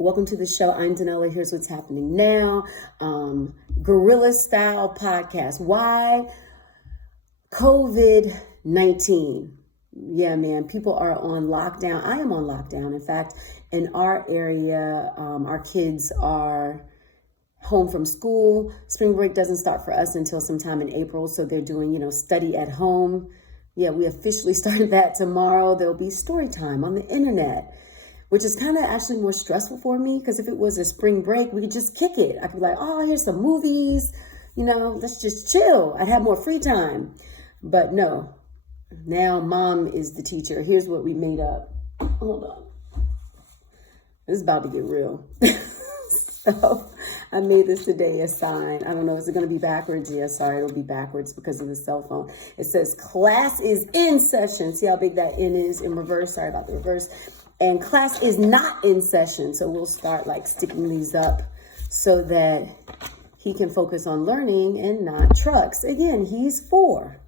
Welcome to the show. I'm Danella. Here's what's happening now. Guerrilla style podcast. Why COVID-19? Yeah, man, people are on lockdown. I am on lockdown. In fact, in our area, our kids are home from school. Spring break doesn't start for us until sometime in April. So they're doing, study at home. Yeah, we officially started that tomorrow. There'll be story time on the internet, which is kind of actually more stressful for me, because if it was a spring break, we could just kick it. I could be like, oh, here's some movies, let's just chill. I'd have more free time. But no, now mom is the teacher. Here's what we made up. Hold on. This is about to get real. So I made this today a sign. I don't know, is it going to be backwards? Yeah, sorry, it'll be backwards because of the cell phone. It says class is in session. See how big that N is in reverse? Sorry about the reverse. And class is not in session. So we'll start sticking these up so that he can focus on learning and not trucks. Again, he's 4.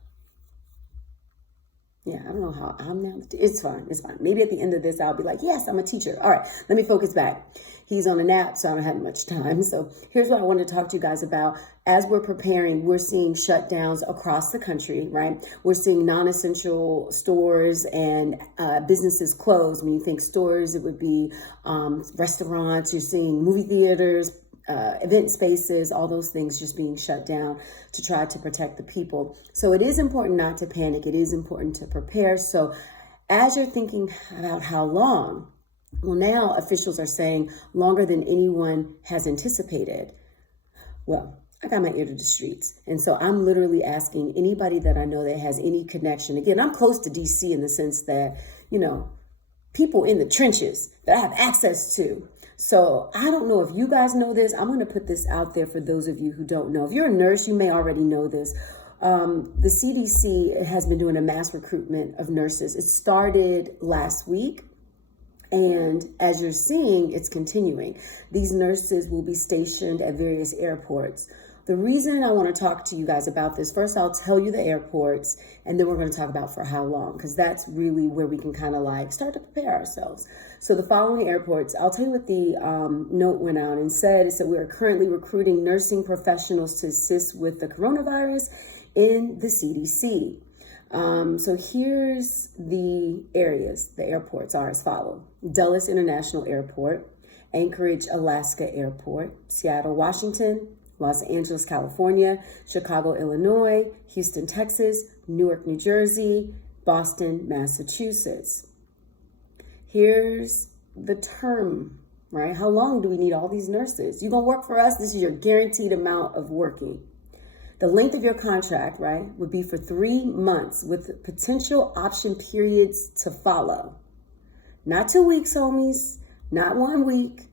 Yeah, I don't know how I'm now. It's fine. It's fine. Maybe at the end of this, I'll be like, yes, I'm a teacher. All right, let me focus back. He's on a nap, so I don't have much time. So here's what I wanted to talk to you guys about. As we're preparing, we're seeing shutdowns across the country, right? We're seeing non-essential stores and businesses close. When you think stores, it would be restaurants. You're seeing movie theaters, event spaces, all those things just being shut down to try to protect the people. So it is important not to panic. It is important to prepare. So as you're thinking about how long, well, now officials are saying longer than anyone has anticipated. Well, I got my ear to the streets. And so I'm literally asking anybody that I know that has any connection. Again, I'm close to DC in the sense that, people in the trenches that I have access to. So I don't know if you guys know this. I'm going to put this out there for those of you who don't know. If you're a nurse, you may already know this. The CDC has been doing a mass recruitment of nurses. It started last week. And as you're seeing, it's continuing. These nurses will be stationed at various airports. The reason I want to talk to you guys about this, first I'll tell you the airports, and then we're going to talk about for how long, because that's really where we can kind of start to prepare ourselves. So the following airports, I'll tell you what the note went out and said. It said we are currently recruiting nursing professionals to assist with the coronavirus in the CDC. So here's the areas. The airports are as follows: Dulles International Airport, Anchorage, Alaska Airport, Seattle, Washington, Los Angeles, California, Chicago, Illinois, Houston, Texas, Newark, New Jersey, Boston, Massachusetts. Here's the term, right? How long do we need all these nurses? You're going to work for us. This is your guaranteed amount of working. The length of your contract, right, would be for 3 months with potential option periods to follow. Not 2 weeks, homies. Not 1 week.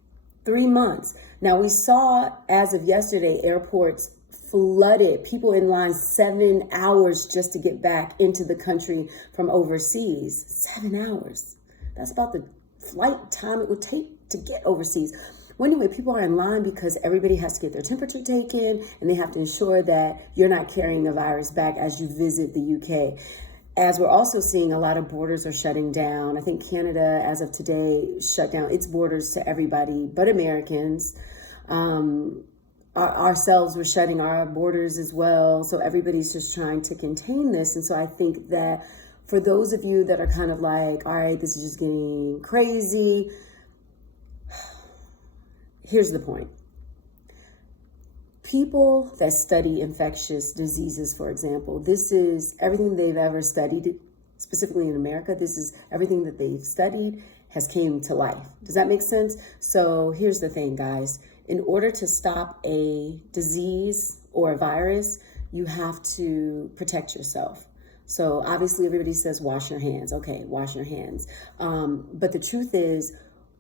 3 months. Now, we saw, as of yesterday, airports flooded. People in line 7 hours just to get back into the country from overseas. 7 hours. That's about the flight time it would take to get overseas. Well, anyway, people are in line because everybody has to get their temperature taken, and they have to ensure that you're not carrying a virus back as you visit the UK. As we're also seeing, a lot of borders are shutting down. I think Canada, as of today, shut down its borders to everybody but Americans. Ourselves, we're shutting our borders as well. So everybody's just trying to contain this. And so I think that for those of you that are kind of all right, this is just getting crazy, here's the point. People that study infectious diseases, for example, this is everything they've ever studied, specifically in America. This is everything that they've studied has came to life. Does that make sense? So here's the thing, guys. In order to stop a disease or a virus, you have to protect yourself. So obviously everybody says, wash your hands. Okay, wash your hands. But the truth is,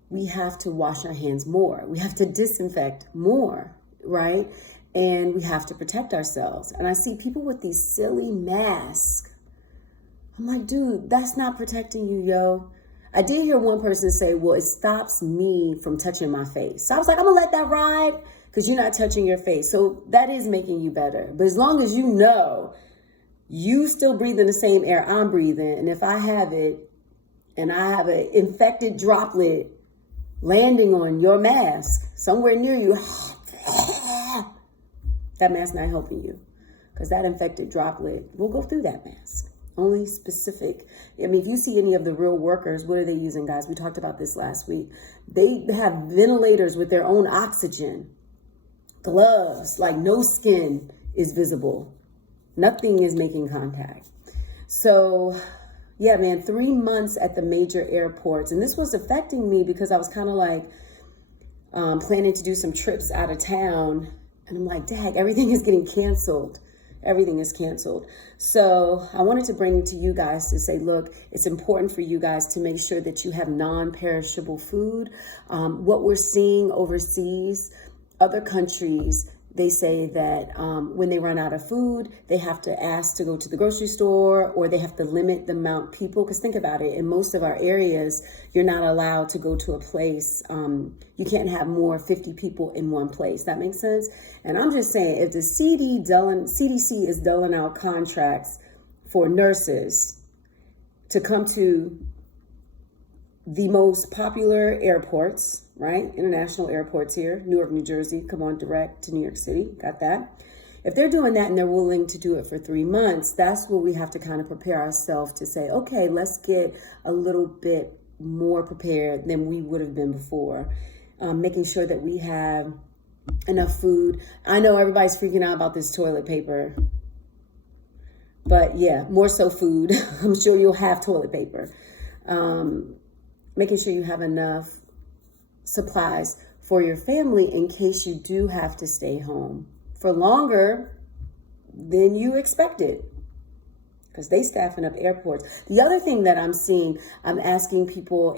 we have to wash our hands more. We have to disinfect more, right? And we have to protect ourselves. And I see people with these silly masks. I'm like, dude, that's not protecting you, yo. I did hear one person say, well, it stops me from touching my face. So I was like, I'm gonna let that ride because you're not touching your face. So that is making you better. But as long as you know you still breathing the same air I'm breathing, and if I have it and I have an infected droplet landing on your mask somewhere near you, that mask not helping you, because that infected droplet will go through that mask. Only specific. I mean, if you see any of the real workers, what are they using, guys? We talked about this last week. They have ventilators with their own oxygen, gloves, like no skin is visible. Nothing is making contact. So yeah, man, 3 months at the major airports. And this was affecting me because I was kind of like planning to do some trips out of town. And I'm like, dang, everything is getting canceled. Everything is canceled. So I wanted to bring it to you guys to say, look, it's important for you guys to make sure that you have non-perishable food. What we're seeing overseas, other countries, they say that when they run out of food, they have to ask to go to the grocery store, or they have to limit the amount of people. Because think about it, in most of our areas, you're not allowed to go to a place. You can't have more 50 people in one place. That makes sense? And I'm just saying, if the CDC is doling out contracts for nurses to come to the most popular airports, right? International airports here, Newark, New Jersey, come on direct to New York City, got that. If they're doing that and they're willing to do it for 3 months, that's where we have to kind of prepare ourselves to say, okay, let's get a little bit more prepared than we would have been before. Making sure that we have enough food. I know everybody's freaking out about this toilet paper, but yeah, more so food. I'm sure you'll have toilet paper. Making sure you have enough supplies for your family in case you do have to stay home for longer than you expected, because they staffing up airports. The other thing that I'm seeing, I'm asking people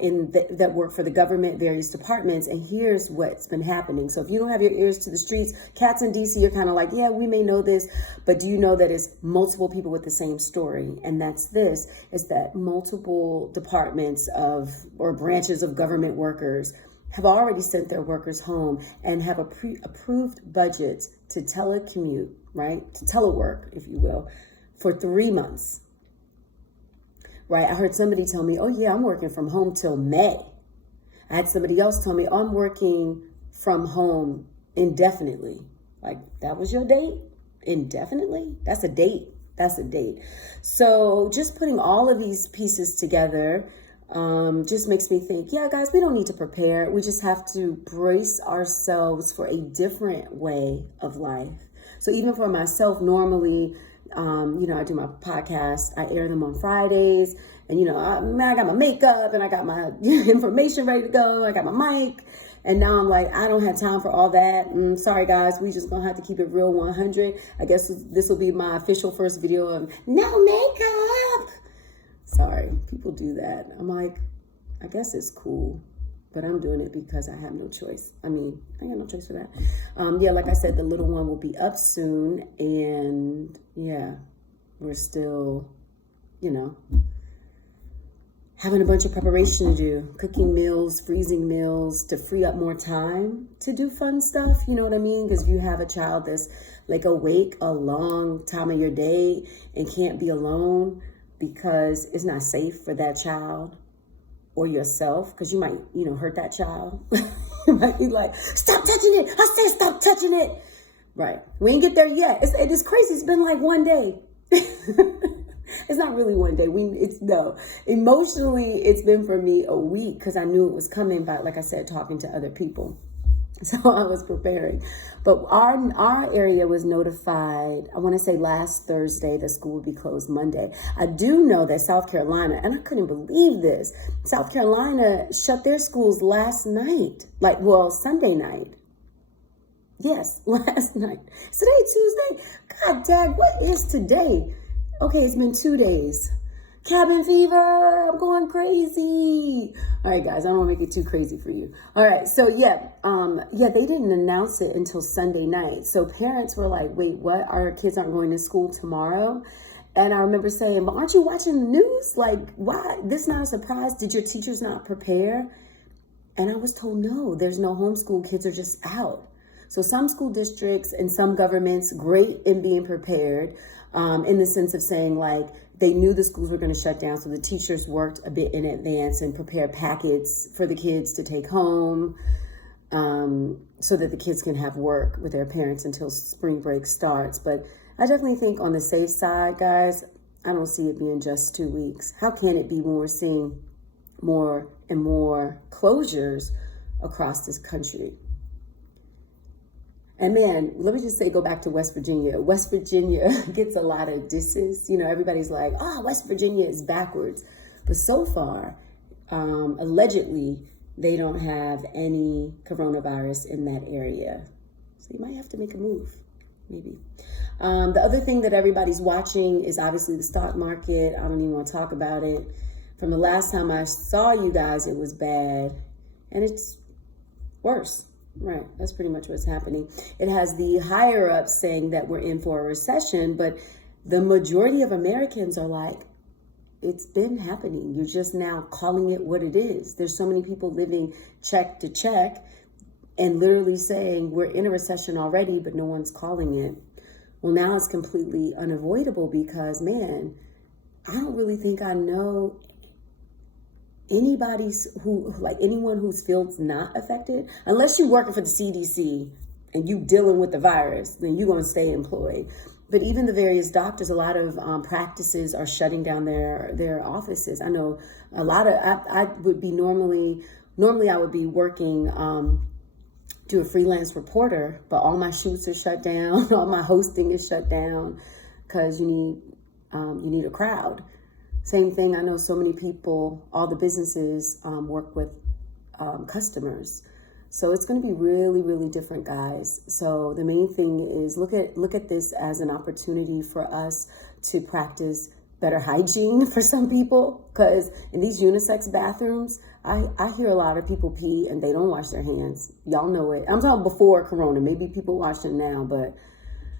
that work for the government, various departments, and here's what's been happening. So if you don't have your ears to the streets, cats in DC, you're kind of like, yeah, we may know this, but do you know that it's multiple people with the same story? And that's this, is that multiple departments or branches of government workers have already sent their workers home and have approved budgets to telecommute, right? To telework, if you will, for 3 months, right? I heard somebody tell me, oh yeah, I'm working from home till May. I had somebody else tell me, oh, I'm working from home indefinitely. Like, that was your date? Indefinitely? That's a date. That's a date. So just putting all of these pieces together just makes me think, yeah, guys, we don't need to prepare. We just have to brace ourselves for a different way of life. So even for myself, normally, I do my podcast. I air them on Fridays, and I got my makeup and I got my information ready to go. I got my mic, and now I'm like, I don't have time for all that. Sorry, guys, we just gonna have to keep it real 100. I guess this will be my official first video of no makeup. Sorry, people do that. I'm like, I guess it's cool, but I'm doing it because I have no choice. I mean, I got no choice for that. Yeah, like I said, the little one will be up soon. And yeah, we're still, having a bunch of preparation to do. Cooking meals, freezing meals to free up more time to do fun stuff. You know what I mean? Because if you have a child that's like awake a long time of your day and can't be alone because it's not safe for that child, or yourself, because you might, hurt that child. You might be like, stop touching it. I said, stop touching it. Right. We ain't get there yet. It's crazy. It's been like one day. It's not really one day. Emotionally, it's been for me a week, because I knew it was coming by, like I said, talking to other people. So I was preparing. But our area was notified, I want to say last Thursday, that school would be closed Monday. I do know that South Carolina, and I couldn't believe this, South Carolina shut their schools last night. Sunday night. Yes, last night. Today, Tuesday. God dang, what is today? Okay, it's been 2 days. Cabin fever, I'm going crazy. All right, guys, I don't want to make it too crazy for you. All right, so they didn't announce it until Sunday night. So parents were like, wait, what? Our kids aren't going to school tomorrow? And I remember saying, but aren't you watching the news? Like, why? This is not a surprise. Did your teachers not prepare? And I was told, no, there's no homeschool. Kids are just out. So some school districts and some governments, great in being prepared, in the sense of saying, like, they knew the schools were going to shut down, so the teachers worked a bit in advance and prepared packets for the kids to take home, so that the kids can have work with their parents until spring break starts. But I definitely think on the safe side, guys, I don't see it being just 2 weeks. How can it be when we're seeing more and more closures across this country? And man, let me just say, go back to West Virginia. West Virginia gets a lot of disses. You know, everybody's like, oh, West Virginia is backwards. But so far, allegedly, they don't have any coronavirus in that area. So you might have to make a move, maybe. The other thing that everybody's watching is obviously the stock market. I don't even want to talk about it. From the last time I saw you guys, it was bad. And it's worse. Right, that's pretty much what's happening. It has the higher ups saying that we're in for a recession, but the majority of Americans are like, it's been happening. You're just now calling it what it is. There's so many people living check to check and literally saying we're in a recession already, but no one's calling it. Well, now it's completely unavoidable because, man, I don't really think I know anyone whose field's not affected, unless you're working for the CDC and you dealing with the virus, then you're going to stay employed. But even the various doctors, a lot of practices are shutting down their offices. I know a lot of, I would be normally I would be working, do a freelance reporter, but all my shoots are shut down. All my hosting is shut down because you need a crowd. Same thing, I know so many people, all the businesses work with customers. So it's going to be really, really different, guys. So the main thing is look at this as an opportunity for us to practice better hygiene for some people. Because in these unisex bathrooms, I hear a lot of people pee and they don't wash their hands. Y'all know it. I'm talking before Corona. Maybe people wash them now. But,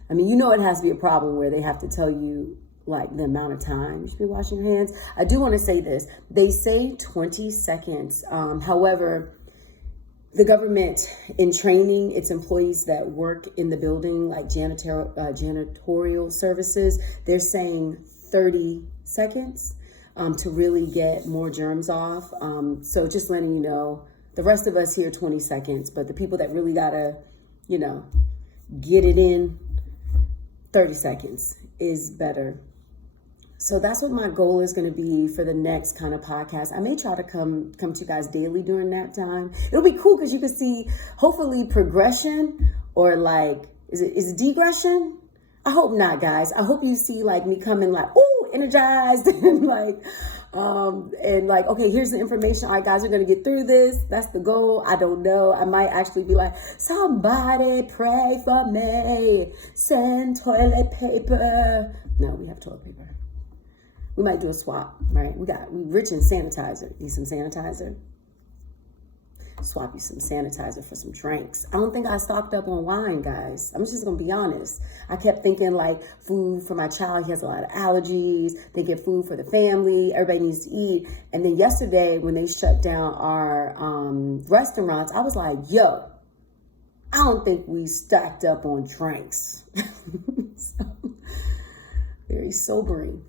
I mean, you know it has to be a problem where they have to tell you like the amount of time you should be washing your hands. I do want to say this. They say 20 seconds. However, the government in training its employees that work in the building, like janitorial services, they're saying 30 seconds to really get more germs off. So just letting you know, the rest of us here 20 seconds, but the people that really gotta, get it in, 30 seconds is better. So that's what my goal is going to be for the next kind of podcast. I may try to come to you guys daily during that time. It'll be cool because you can see hopefully progression or like, is it degression? I hope not, guys. I hope you see like me coming like, ooh, energized and like, okay, here's the information. All right, guys, we're going to get through this. That's the goal. I don't know. I might actually be like, somebody pray for me. Send toilet paper. No, we have toilet paper. We might do a swap, right? We rich in sanitizer. Need some sanitizer? Swap you some sanitizer for some drinks. I don't think I stocked up on wine, guys. I'm just going to be honest. I kept thinking like food for my child. He has a lot of allergies. Thinking food for the family. Everybody needs to eat. And then yesterday when they shut down our restaurants, I was like, yo, I don't think we stacked up on drinks. So, very sobering.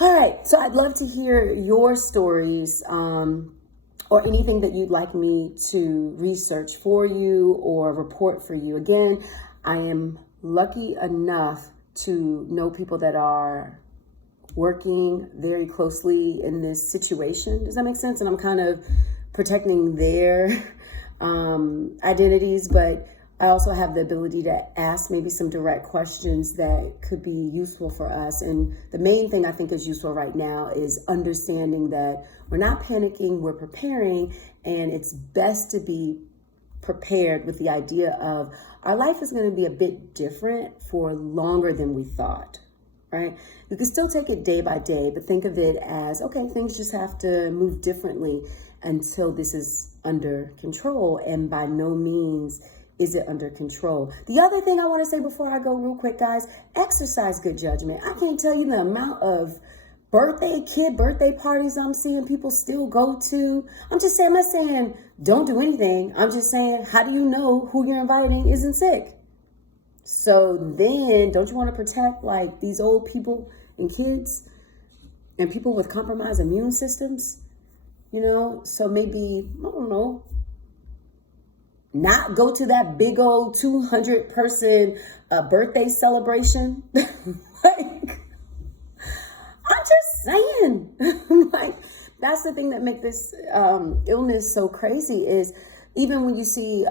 All right, so I'd love to hear your stories or anything that you'd like me to research for you or report for you. Again, I am lucky enough to know people that are working very closely in this situation. Does that make sense? And I'm kind of protecting their identities, but I also have the ability to ask maybe some direct questions that could be useful for us. And the main thing I think is useful right now is understanding that we're not panicking, we're preparing, and it's best to be prepared with the idea of our life is going to be a bit different for longer than we thought, right? You can still take it day by day, but think of it as, okay, things just have to move differently until this is under control. And by no means is it under control. The other thing I want to say before I go real quick, guys, exercise good judgment. I can't tell you the amount of birthday parties I'm seeing people still go to. I'm not saying don't do anything. I'm just saying, how do you know who you're inviting isn't sick? So then don't you want to protect like these old people and kids? and people with compromised immune systems, so maybe, I don't know, not go to that big old 200 person birthday celebration. Like, I'm just saying, like, that's the thing that makes this illness so crazy is even when you see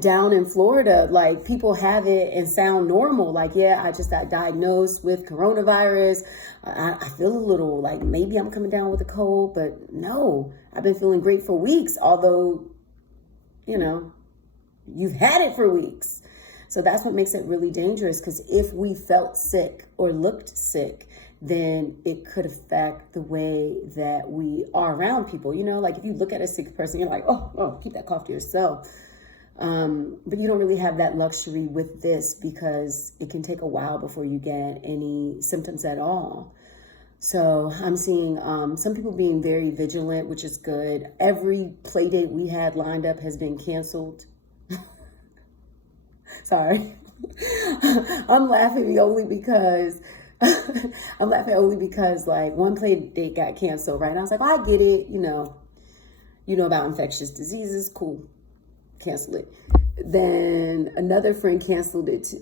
down in Florida, like people have it and sound normal. Like, yeah, I just got diagnosed with coronavirus. I feel a little like maybe I'm coming down with a cold, but no, I've been feeling great for weeks. Although, you've had it for weeks. So that's what makes it really dangerous, because if we felt sick or looked sick, then it could affect the way that we are around people. Like if you look at a sick person, you're like, oh, keep that cough to yourself. But you don't really have that luxury with this, because it can take a while before you get any symptoms at all. So I'm seeing some people being very vigilant, which is good. Every play date we had lined up has been canceled. Sorry. I'm laughing only because like one play date got canceled, right? And I was like, I get it. You know about infectious diseases. Cool. Cancel it. Then another friend canceled it,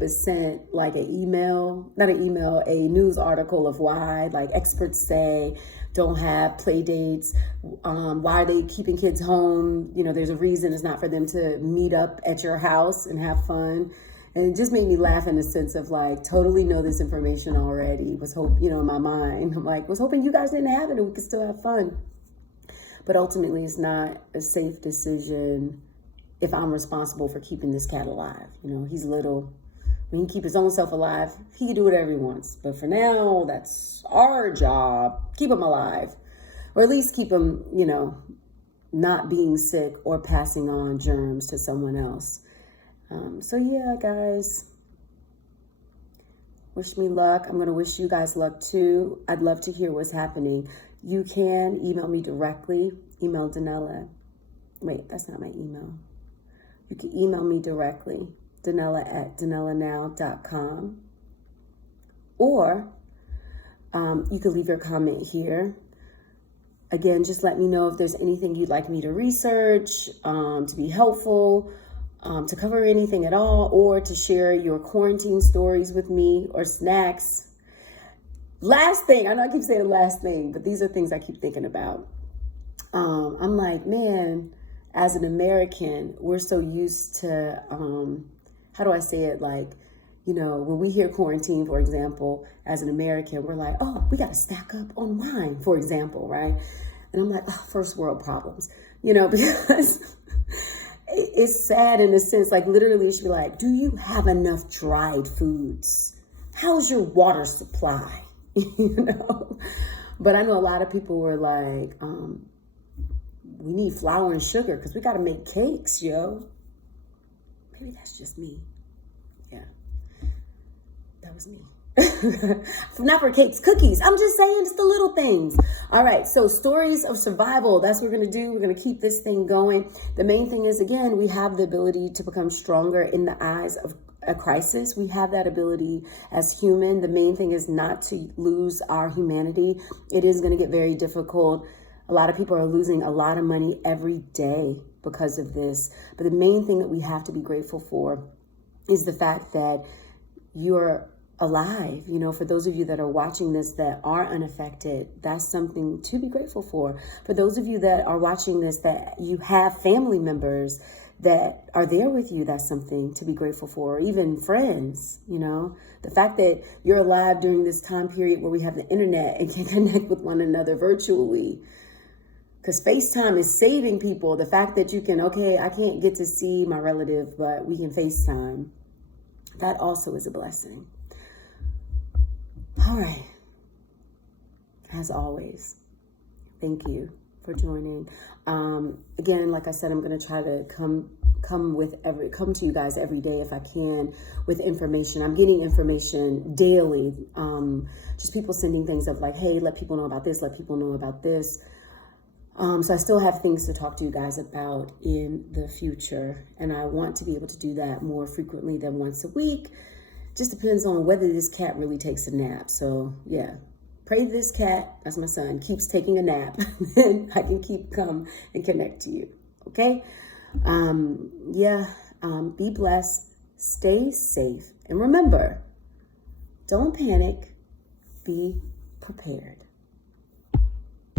but sent like a news article of why, like experts say don't have play dates. Why are they keeping kids home? There's a reason. It's not for them to meet up at your house and have fun. And it just made me laugh in the sense of like, totally know this information already. In my mind, I'm like, was hoping you guys didn't have it and we could still have fun. But ultimately, it's not a safe decision if I'm responsible for keeping this cat alive. He's little. When he can keep his own self alive, he can do whatever he wants. But for now, that's our job. Keep him alive. Or at least keep him, not being sick or passing on germs to someone else. So yeah, guys, wish me luck. I'm going to wish you guys luck too. I'd love to hear what's happening. You can email me directly. Email Danella. Wait, that's not my email. You can email me directly, Danella@DanellaNow.com. Or you can leave your comment here. Again, just let me know if there's anything you'd like me to research, to be helpful, to cover anything at all, or to share your quarantine stories with me or snacks. Last thing, I know I keep saying the last thing, but these are things I keep thinking about. I'm like, man, as an American, we're so used to, how do I say it? Like, when we hear quarantine, for example, as an American, we're like, oh, we got to stack up on wine, for example, right? And I'm like, oh, first world problems, because it's sad in a sense, like literally you should be like, do you have enough dried foods? How's your water supply? But I know a lot of people were like, we need flour and sugar because we got to make cakes, yo. Maybe that's just me. Yeah, that was me. Not for cakes, cookies. I'm just saying, it's the little things. All right, so stories of survival. That's what we're going to do. We're going to keep this thing going. The main thing is, again, we have the ability to become stronger in the eyes of a crisis. We have that ability as human. The main thing is not to lose our humanity. It is going to get very difficult. A lot of people are losing a lot of money every day because of this. But the main thing that we have to be grateful for is the fact that you're alive. For those of you that are watching this that are unaffected, that's something to be grateful for. For those of you that are watching this that you have family members that are there with you, that's something to be grateful for. Or even friends, the fact that you're alive during this time period where we have the internet and can connect with one another virtually. Because FaceTime is saving people. The fact that you can, okay, I can't get to see my relative, but we can FaceTime. That also is a blessing. All right. As always, thank you for joining. Again, like I said, I'm going to try to come to you guys every day if I can with information. I'm getting information daily. Just people sending things of like, hey, let people know about this, let people know about this. So I still have things to talk to you guys about in the future. And I want to be able to do that more frequently than once a week. Just depends on whether this cat really takes a nap. So yeah, pray this cat, that's my son, keeps taking a nap, then I can come and connect to you. Okay? Be blessed, stay safe, and remember, don't panic, be prepared.